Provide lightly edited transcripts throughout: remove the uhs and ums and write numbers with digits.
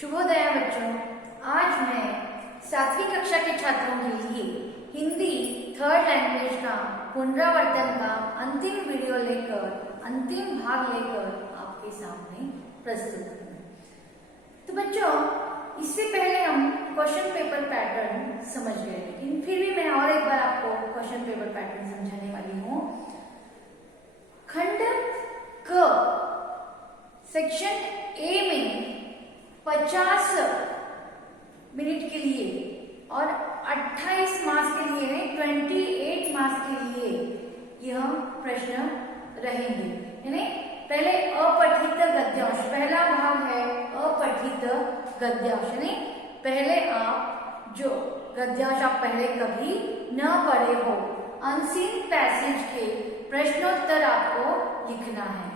शुभोदय बच्चों। आज मैं 7वीं कक्षा के छात्रों के लिए हिंदी थर्ड लैंग्वेज का पुनरावर्तन का अंतिम भाग लेकर आपके सामने प्रस्तुत हूँ। तो बच्चों, इससे पहले हम क्वेश्चन पेपर पैटर्न समझ गए, लेकिन फिर भी मैं और एक बार आपको क्वेश्चन पेपर पैटर्न समझाने वाली हूँ। खंड क सेक्शन ए में 50 मिनट के लिए और 28 मार्क्स के लिए 28 मार्क्स के लिए यह प्रश्न रहेंगे। यानी पहले अपठित गद्यांश, पहला भाग है अपठित गद्यांश, यानी पहले आप जो गद्यांश आप पहले कभी न पढ़े हो, अनसीन पैसेज के प्रश्नोत्तर आपको लिखना है।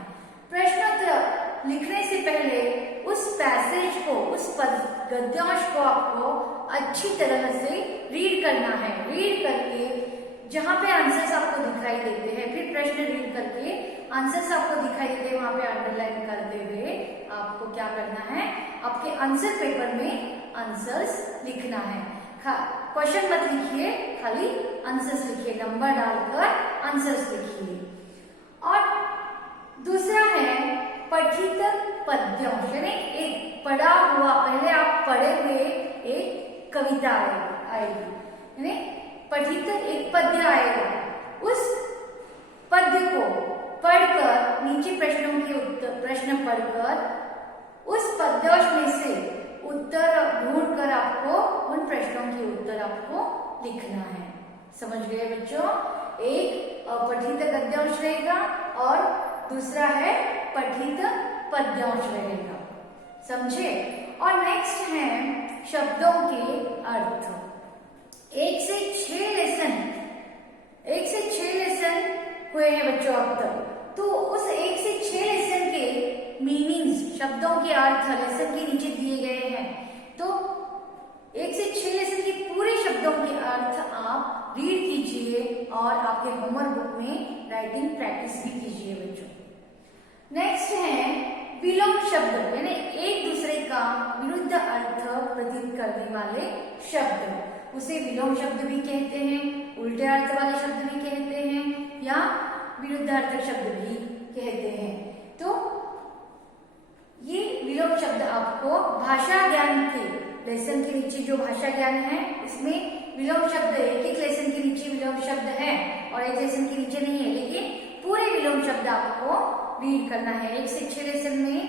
प्रश्नोत्तर लिखने से पहले उस पैसेज को, उस गद्यांश को आपको अच्छी तरह से रीड करना है। रीड करके जहां पे आंसर्स आपको दिखाई देते हैं, फिर प्रश्न रीड करके आंसर्स आपको दिखाई देते हैं, वहां पे अंडरलाइन करते हुए आपको क्या करना है, आपके आंसर पेपर में आंसर्स लिखना है। क्वेश्चन मत लिखिए, खाली आंसर्स लिखिए, नंबर डालकर आंसर्स लिखिए। और दूसरा है पठित पद्यांश, यानी एक पढ़ा हुआ, पहले आप पढ़े हुए एक कविता आएगी, यानी पठित एक पद्य आएगा। उस पद्य को पढ़कर नीचे प्रश्नों के उत्तर, प्रश्न पढ़कर उस पद्यांश में से उत्तर ढूंढकर आपको उन प्रश्नों के उत्तर आपको लिखना है। समझ गए बच्चों? एक पठित गद्यांश रहेगा और दूसरा है पठित पद्यांश रहेगा। समझे? और नेक्स्ट है शब्दों के अर्थ। 1 से 6 लेसन हुए हैं बच्चों अब तक। तो उस 1 से 6 लेसन के मीनिंग्स, शब्दों के अर्थ लेसन के नीचे दिए गए हैं। तो 1 से 6 लेसन के पूरे शब्दों के अर्थ आप रीड कीजिए और आपके होमवर्क बुक में राइटिंग प्रैक्टिस भी कीजिए बच्चों। नेक्स्ट है विलोम शब्द, यानी एक दूसरे का विरुद्ध अर्थ प्रतीत करने वाले शब्द, उसे विलोम शब्द भी कहते हैं, उल्टे अर्थ वाले शब्द भी कहते हैं, या विरुद्ध अर्थ शब्द भी कहते हैं। तो ये विलोम शब्द आपको भाषा ज्ञान के लेसन के नीचे, जो भाषा ज्ञान है इसमें विलोम शब्द एक लेसन के नीचे विलोम शब्द है और एक लेसन के नीचे नहीं है, लेकिन पूरे विलोम शब्द आपको रीड करना है। 1 से 6 लेसन में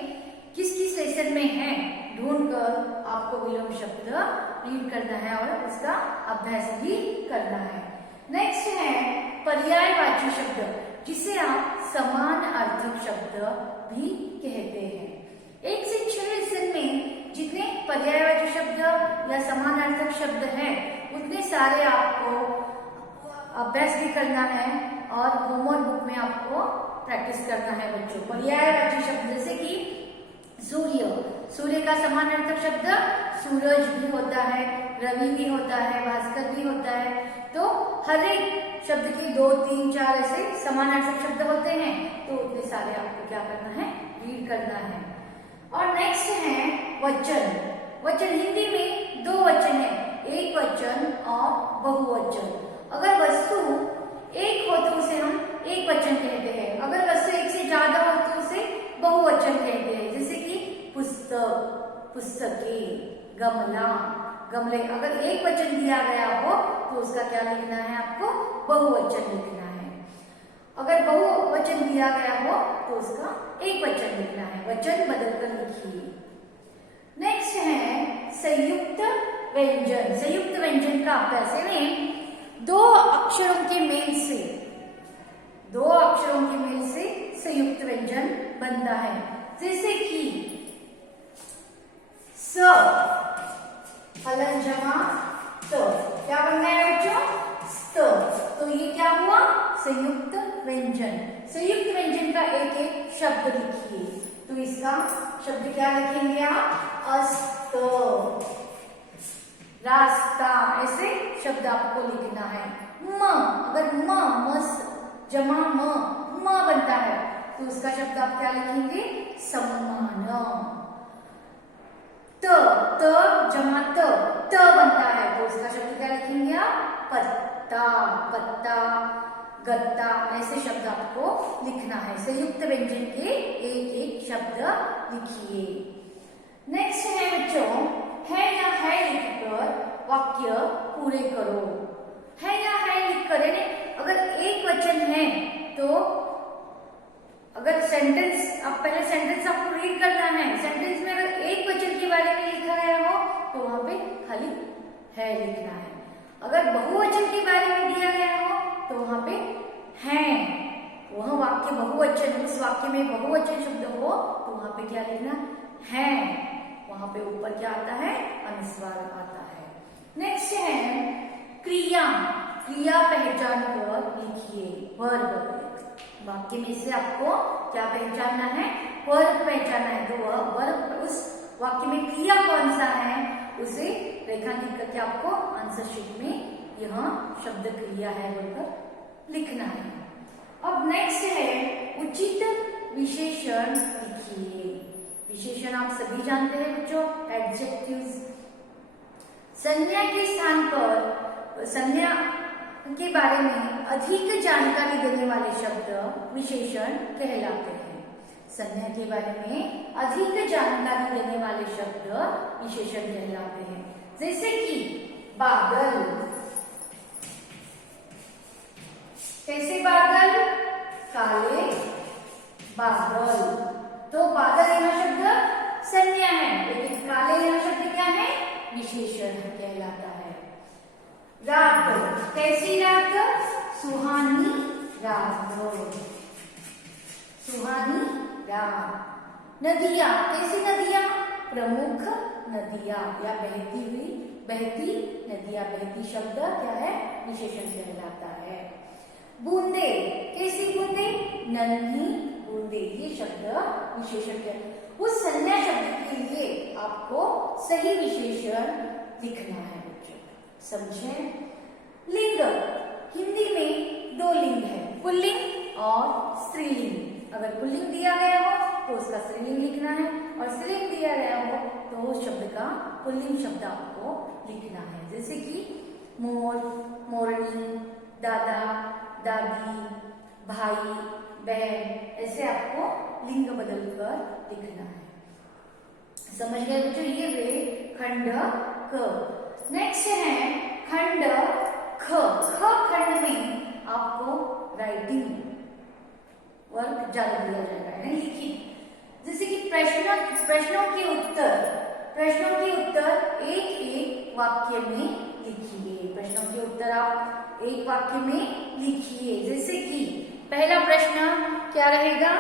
किस किस लेसन में है ढूंढकर आपको विलोम शब्द रीड करना है और उसका अभ्यास भी करना है। नेक्स्ट है पर्यायवाची शब्द, जिसे आप समान अर्थक शब्द भी कहते हैं। 1 से 6 लेसन में जितने पर्यायवाची शब्द या समान अर्थक शब्द हैं, उतने सारे आपको अभ्यास भी करना है और होमवर्क बुक में आपको प्रैक्टिस करना है बच्चों। पर्यायवाची शब्द जैसे कि सूर्य, सूर्य का समान अर्थक शब्द सूरज भी होता है, रवि भी होता है, भास्कर भी होता है। तो हर एक शब्द के 2, 3, 4 ऐसे समान अर्थक शब्द होते हैं, तो उतने सारे आपको क्या करना है, रीड करना है। और नेक्स्ट है वचन। वचन हिंदी में 2 वचन है, एक वचन और बहुवचन। अगर वस्तु एक हो तो उसे हम एक वचन कहते हैं, अगर वस्तु एक से ज्यादा हो तो उसे बहुवचन कहते हैं। जैसे कि पुस्तक, पुस्तकें, गमला, गमले। अगर एक वचन दिया गया हो तो उसका क्या लिखना है, आपको बहुवचन लिखना है। अगर बहुवचन दिया गया हो तो उसका एक वचन लिखना है, वचन बदलकर लिखिए। नेक्स्ट है संयुक्त व्यंजन। संयुक्त व्यंजन का अभ्यास, यानी 2 अक्षरों के मेल से संयुक्त व्यंजन बनता है। जैसे कि स हलन जमा त, क्या बनना है बच्चों, स्त। तो ये क्या हुआ, संयुक्त व्यंजन। संयुक्त व्यंजन का एक एक शब्द लिखिए। तो इसका शब्द क्या लिखेंगे आप, अस्त, रास्ता, ऐसे शब्द आपको लिखना है। म, अगर मस जमा म बनता है तो उसका शब्द आप क्या लिखेंगे, सम्मान। त जमा त बनता है, तो उसका शब्द क्या लिखेंगे आप? पत्ता, पत्ता, गत्ता, ऐसे शब्द आपको लिखना है। संयुक्त व्यंजन के एक एक शब्द लिखिए। नेक्स्ट है बच्चों, है या है लिखकर वाक्य पूरे करो। है या है लिखकर, यानी अगर एक वचन है तो अगर सेंटेंस, आप पहले सेंटेंस आपको रीड करना है, सेंटेंस में अगर एक वचन के बारे में लिखा गया हो तो वहां पे खाली है लिखना है। अगर बहुवचन के बारे में दिया गया हो तो वहां पे है, वह वाक्य बहुवचन, उस वाक्य में बहुवचन शब्द हो तो वहां पे क्या लिखना है, वहां पे ऊपर क्या आता है? अनुस्वार आता है। नेक्स्ट है क्रिया। क्रिया पहचान कर लिखिए। वर्ब, वाक्य में से आपको क्या पहचानना है? वर्ब पहचानना है। तो वह वर्ब, उस वाक्य में क्रिया कौन सा है उसे रेखांकित करके आपको आंसर शीट में यह शब्द क्रिया है बोलकर लिखना है। अब नेक्स्ट है उचित विशेषण लिखिए। विशेषण आप सभी जानते हैं बच्चों, एडजेक्टिव्स। संज्ञा के स्थान पर, संज्ञा के बारे में अधिक जानकारी देने वाले शब्द विशेषण कहलाते हैं। संज्ञा के बारे में अधिक जानकारी देने वाले शब्द विशेषण कहलाते हैं। जैसे कि बादल, कैसे बादल? काले बादल। तो बादल यहाँ शब्द संज्ञा है, लेकिन काले यहाँ शब्द क्या है? विशेषण कहलाता है। रात, कैसी रात? सुहानी रात, सुहानी रात। नदियां, कैसी नदियां? प्रमुख नदियां या बहती हुई, बहती नदियां। बहती शब्द क्या है? विशेषण कहलाता है। बूंदे, कैसी बूंदे? नन्ही बूंदे, ये शब्द विशेषण है। उस संज्ञा शब्द के लिए आपको सही विशेषण लिखना है बच्चों, समझे? लिंग, हिंदी में दो लिंग है, पुल्लिंग और स्त्रीलिंग। अगर पुल्लिंग दिया गया हो तो उसका स्त्रीलिंग लिखना है, और स्त्रीलिंग दिया गया हो तो उस शब्द का पुल्लिंग शब्द आपको लिखना है। जैसे कि मोर, मोरनी, दादा, दादी, भाई, बहन, ऐसे आपको लिंग बदलकर लिखना है। समझ गए बच्चों? ये वे खंड क। नेक्स्ट है खंड ख। ख खंड में आपको राइटिंग वर्क ज्यादा दिया जाएगा, यानी लिखित। जैसे कि प्रश्नों के उत्तर एक एक वाक्य में लिखिए। प्रश्नों के उत्तर आप एक वाक्य में लिखिए। जैसे कि पहला प्रश्न क्या रहेगा?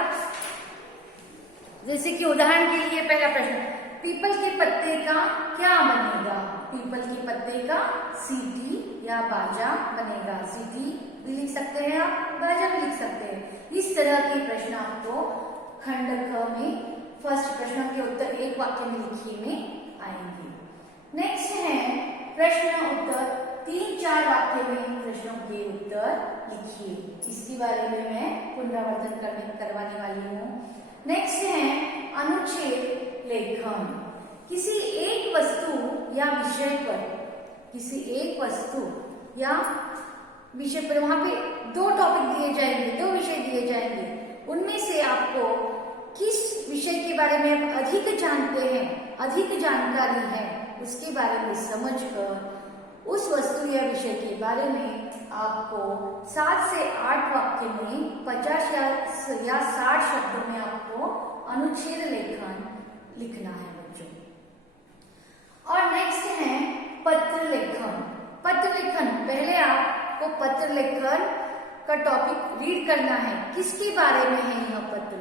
जैसे कि उदाहरण के लिए पहला प्रश्न, पीपल के पत्ते का क्या बनेगा? पीपल के पत्ते का सीटी या बाजा बनेगा। सीटी भी लिख सकते हैं आप, बाजा भी लिख सकते हैं। इस तरह के प्रश्न आपको खंड ख में फर्स्ट प्रश्न के उत्तर एक वाक्य में लिखिए में आएंगे। नेक्स्ट है प्रश्न उत्तर, 3-4 वाक्य में प्रश्नों के उत्तर लिखिए। इसके बारे में मैं पुनरावर्तन करवाने वाली हूँ। नेक्स्ट है अनुच्छेद लेखन। किसी एक वस्तु या विषय पर, किसी एक वस्तु या विषय पर, वहां पे 2 टॉपिक दिए जाएंगे, 2 विषय दिए जाएंगे। उनमें से आपको किस विषय के बारे में आप अधिक जानते हैं, अधिक जानकारी है, उसके बारे में समझकर उस वस्तु या विषय के बारे में आपको 7 से 8 वाक्य में 50 या 60 शब्दों में आपको अनुच्छेद लेखन लिखना है बच्चों। और नेक्स्ट है पत्र लेखन। पत्र लेखन, पहले आपको पत्र लेखन का टॉपिक रीड करना है, किसके बारे में है यह पत्र,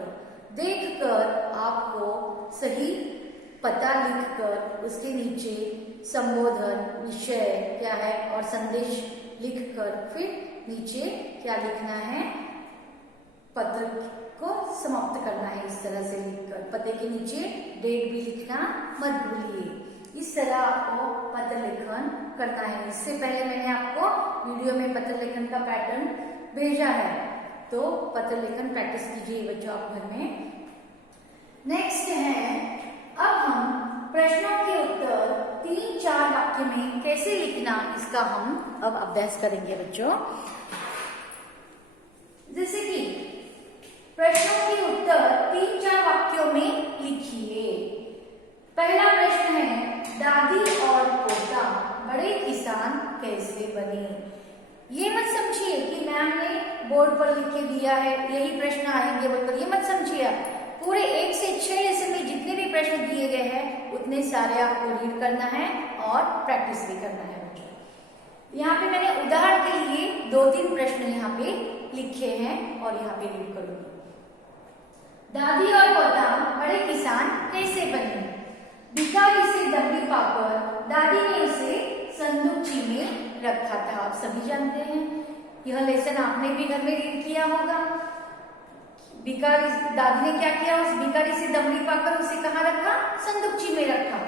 देखकर आपको सही पता लिखकर उसके नीचे संबोधन, विषय क्या है और संदेश लिखकर फिर नीचे क्या लिखना है, पत्र को समाप्त करना है। इस तरह से लिखकर पते के नीचे डेट भी लिखना मत भूलिए। इस तरह आपको पत्र लेखन करना है। इससे पहले मैंने आपको वीडियो में पत्र लेखन का पैटर्न भेजा है, तो पत्र लेखन प्रैक्टिस कीजिए बच्चों आप घर में। नेक्स्ट है, अब हम प्रश्नों के उत्तर 3 वाक्य में कैसे लिखना, इसका हम अब अभ्यास करेंगे बच्चों। जैसे कि प्रश्नों के उत्तर 3-4 वाक्यों में लिखिए। पहला प्रश्न है, दादी और पोता बड़े किसान कैसे बने। ये मत समझिए कि मैम ने बोर्ड पर लिख के दिया है, यही प्रश्न आएंगे बोलकर, ये मत समझिए। पूरे 1 से 6 लेसन में जितने भी प्रश्न दिए गए हैं उतने सारे आपको रीड करना है और प्रैक्टिस भी करना है बच्चों। यहाँ पे मैंने उदाहरण के लिए 2-3 प्रश्न यहाँ पे लिखे हैं और यहाँ पे रीड करूंगी। दादी और पोता बड़े किसान कैसे बने। भिखारी से दबली पाकर दादी ने उसे संदूकची में रखा था। आप सभी जानते हैं, यह लेसन आपने भी घर में रीड किया होगा। भिखारी, दादी ने क्या किया, उस भिखारी से दबली पाकर उसे कहाँ रखा, संदूकची में रखा।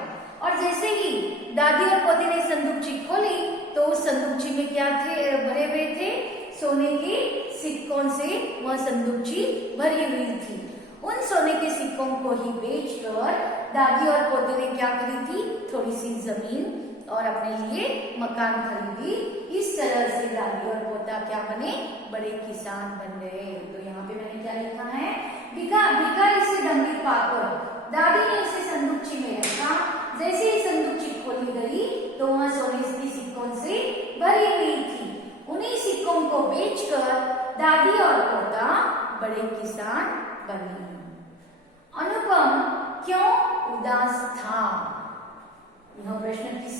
और जैसे ही दादी और पोते ने संदूकची खोली तो उस संदूकची में क्या थे, भरे हुए थे सोने के सिक्कों से वह संदूकची भरी हुई थी। उन सोने के सिक्कों को ही बेचकर दादी और पोते ने क्या खरीदी, थोड़ी सी जमीन और अपने लिए मकान खरीदी। इस तरह से दादी और पोता क्या बने, बड़े किसान बन गए। तो यहाँ पे मैंने क्या लिखा है, भिखारी से दंडी पाकर दादी ने उसे संदूकची में रखा। जैसे ही संदूकची खोली गई तो वह सोने के सिक्कों से भरी हुई थी। उन्हीं सिक्कों को बेचकर दादी और पोता बड़े किसान बने। अनुपम क्यों उदास था। यह प्रश्न किस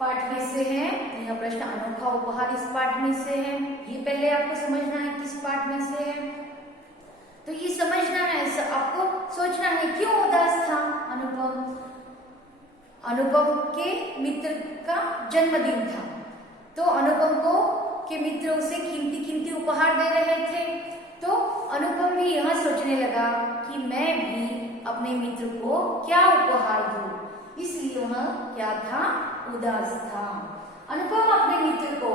पाठ में से है, यह प्रश्न अनोखा उपहार इस पाठ में से है। ये पहले आपको समझना है किस पाठ में से है, तो ये समझना है, आपको सोचना है क्यों उदास था अनुपम। अनुपम के मित्र का जन्मदिन था, तो अनुपम को के मित्र उसे कीमती कीमती उपहार दे रहे थे। तो अनुपम भी यह सोचने लगा कि मैं भी अपने मित्र को क्या उपहार दूं, इसलिए वह क्या था, उदास था। अनुपम अपने मित्र को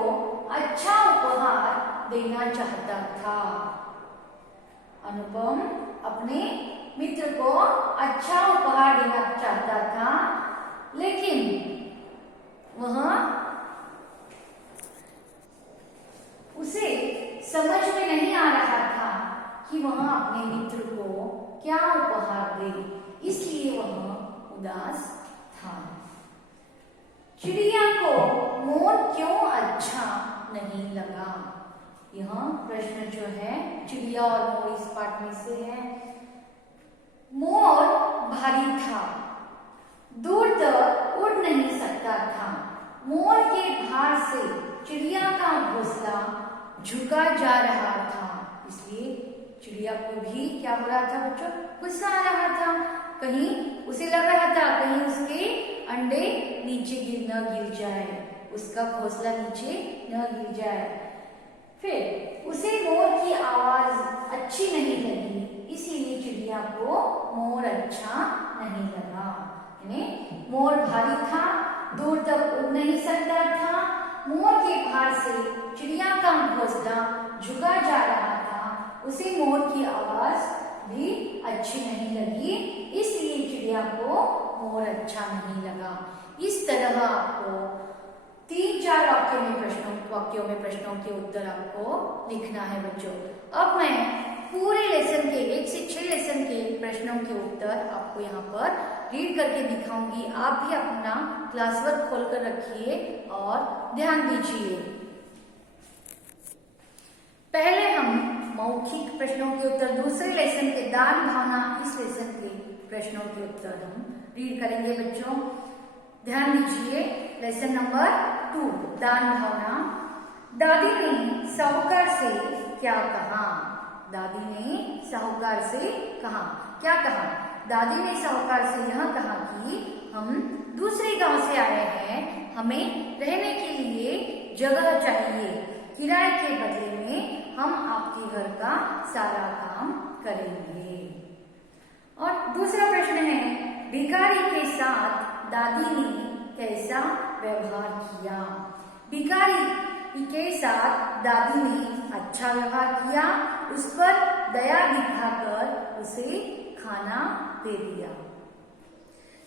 अच्छा उपहार देना चाहता था। अनुपम अपने मित्र को अच्छा उपहार देना चाहता था, लेकिन वह उसे समझ में नहीं आ रहा था कि वह अपने मित्र को क्या उपहार दे, इसलिए वह उदास था। चिड़िया को मोर क्यों अच्छा नहीं लगा। यह प्रश्न जो है चिड़िया और मोर इस पाठ में से है। मोर भारी था, दूर तक उड़ नहीं सकता था। मोर के भार से चिड़िया का घोंसला झुका जा रहा था, इसलिए चिड़िया को भी क्या हो रहा था बच्चों, गुस्सा आ रहा था। कहीं उसे लग रहा था कहीं उसके अंडे नीचे गिर जाए, उसका घोंसला नीचे न गिर जाए। फिर उसे मोर की आवाज अच्छी नहीं लगी, इसीलिए चिड़िया को मोर अच्छा नहीं लगा। मोर भारी था, दूर तक उड़ नहीं सकता था। मोर के भार से चिड़िया का घोंसला झुका जा रहा था, उसे मोर की आवाज भी अच्छी नहीं लगी, इसलिए चिड़िया को मोर अच्छा नहीं लगा। इस तरह आपको 3-4 वाक्यों में प्रश्नों के उत्तर आपको लिखना है बच्चों। अब मैं पूरे लेसन के 1 से 6 लेसन के प्रश्नों के उत्तर आपको यहाँ पर रीड करके दिखाऊंगी। आप भी अपना क्लास वर्क खोलकर रखिए और ध्यान दीजिए। पहले हम मौखिक प्रश्नों के उत्तर, दूसरे लेसन के दान भावना, इस लेसन के प्रश्नों के उत्तर हम रीड करेंगे बच्चों। ध्यान दीजिए। लेसन नंबर 2, दान भावना। दादी ने साहूकार से क्या कहा। दादी ने साहूकार से क्या कहा। दादी ने साहूकार से यह कहा कि हम दूसरे गांव से आए हैं, हमें रहने के लिए जगह चाहिए, किराए के बदले में हम आपके घर का सारा काम करेंगे। और दूसरा प्रश्न है, भिखारी के साथ दादी ने कैसा व्यवहार किया। भिखारी के साथ दादी ने अच्छा व्यवहार किया, उस पर दया दिखाकर उसे खाना दे दिया।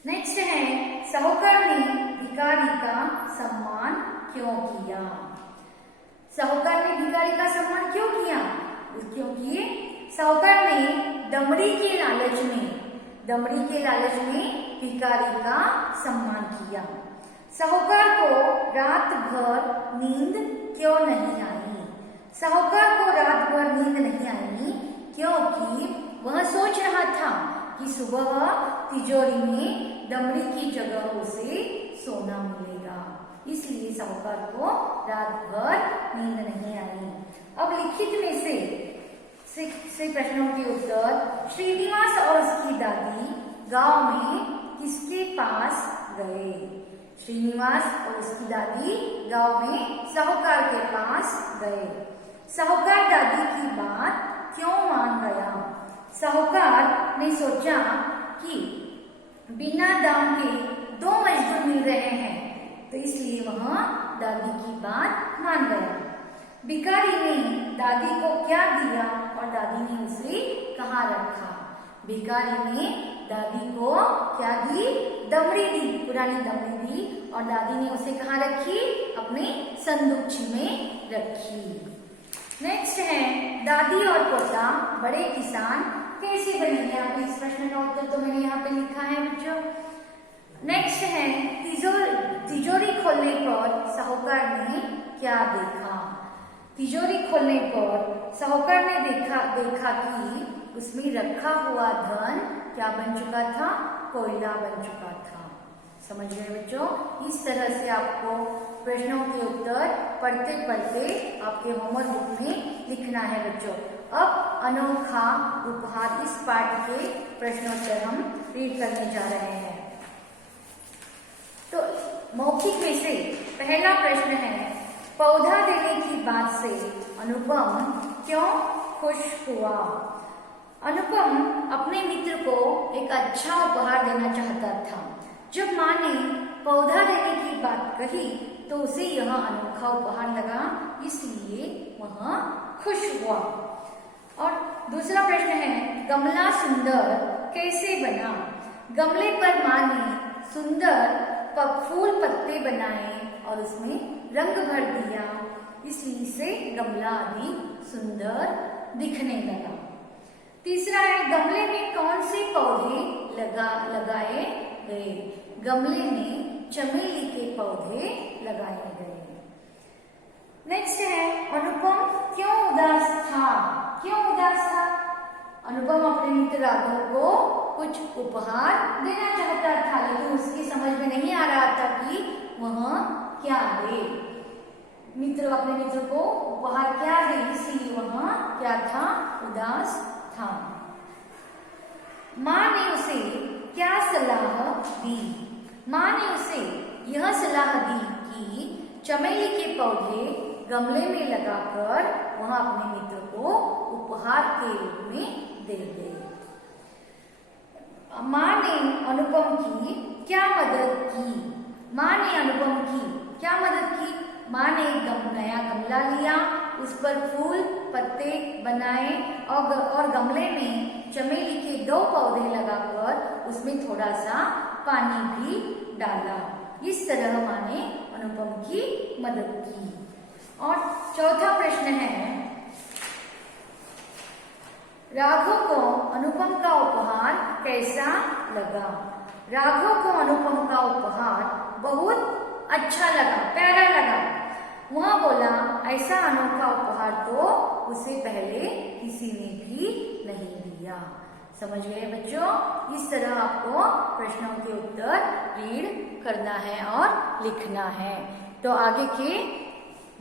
नेक्स्ट है साहूकार ने भिखारी का सम्मान क्यों किया? साहूकार ने भिखारी का सम्मान क्यों किया? क्योंकि साहूकार ने दमड़ी के लालच में भिखारी का सम्मान किया। साहूकार को रात भर नींद क्यों नहीं आई? साहूकार को रात भर नींद नहीं आई क्योंकि वह सोच रहा था कि सुबह तिजोरी में दमड़ी की जगह उसे सोना मिलेगा, इसलिए साहूकार को रात भर नींद नहीं आई। अब लिखित में से प्रश्नों के उत्तर। श्रीनिवास और उसकी दादी गांव में किसके पास गए? श्रीनिवास और उसकी दादी गांव में साहूकार के पास गए। साहूकार दादी की बात क्यों मान गया? साहूकार ने सोचा कि बिना दाम के 2 मजदूर मिल रहे हैं, तो इसलिए वह दादी की बात मान गया। भिखारी ने दादी को क्या दिया और दादी ने उसे कहाँ रखा? भिखारी ने दादी को क्या दी? दमड़ी दी, पुरानी दमड़ी दी, और दादी ने उसे कहाँ रखी? अपने संदूकची में रखी। नेक्स्ट है दादी और पोता बड़े किसान कैसे बने? यहाँ पे इस प्रश्न का उत्तर तो मैंने यहाँ पे लिखा है बच्चों। नेक्स्ट है तिजोरी खोलने पर साहूकार ने क्या देखा? तिजोरी खोलने पर साहूकार ने देखा कि उसमें रखा हुआ धन क्या बन चुका था? कोयला बन चुका था। समझ गए बच्चों? इस तरह से आपको प्रश्नों के उत्तर पढ़ते पढ़ते आपके होमवर्क बुक में लिखना है बच्चों। अब अनोखा उपहार इस पाठ के प्रश्नोत्तर हम रीड करने जा रहे हैं। तो मौखिक में से पहला प्रश्न है, पौधा देने की बात से अनुपम क्यों खुश हुआ? अनुपम अपने मित्र को एक अच्छा उपहार देना चाहता था। जब माँ ने पौधा देने की बात कही तो उसे यह अनोखा उपहार लगा, इसलिए वह खुश हुआ। और दूसरा प्रश्न है, गमला सुंदर कैसे बना? गमले पर माँ ने सुंदर फूल पत्ते बनाए और उसमें रंग भर दिया, इसलिए से गमला अधिक सुंदर दिखने लगा। तीसरा है, गमले में कौन से पौधे लगाए गए? गमले में चमेली के पौधे लगाए गए। नेक्स्ट है, अनुपम क्यों उदास था? क्यों उदास था? अनुपम अपने मित्र राघव को कुछ उपहार देना चाहता था, लेकिन उसकी समझ में नहीं आ रहा था कि वह क्या दे। अपने मित्र को उपहार क्या दे, इसलिए वह क्या था? उदास था। माँ ने उसे क्या सलाह दी? माँ ने उसे यह सलाह दी कि चमेली के पौधे गमले में लगाकर वह अपने मित्र को उपहार के रूप में दे दे। माँ ने अनुपम की क्या मदद की? माँ ने अनुपम की क्या मदद की? माँ ने एक नया गमला लिया, उस पर फूल पत्ते बनाए और गमले में चमेली के 2 पौधे लगाकर उसमें थोड़ा सा पानी भी डाला। इस तरह माँ ने अनुपम की मदद की। और चौथा प्रश्न है, राघव को अनुपम का उपहार कैसा लगा? राघव को अनुपम का उपहार बहुत अच्छा लगा, प्यारा लगा। वह बोला, ऐसा अनोखा उपहार तो उसे पहले किसी ने भी नहीं दिया। समझ गए बच्चों? इस तरह आपको प्रश्नों के उत्तर रीड करना है और लिखना है। तो आगे के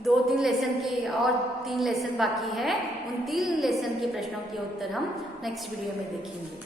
2-3 लेसन के और 3 लेसन बाकी है, उन 3 लेसन के प्रश्नों के उत्तर हम नेक्स्ट वीडियो में देखेंगे।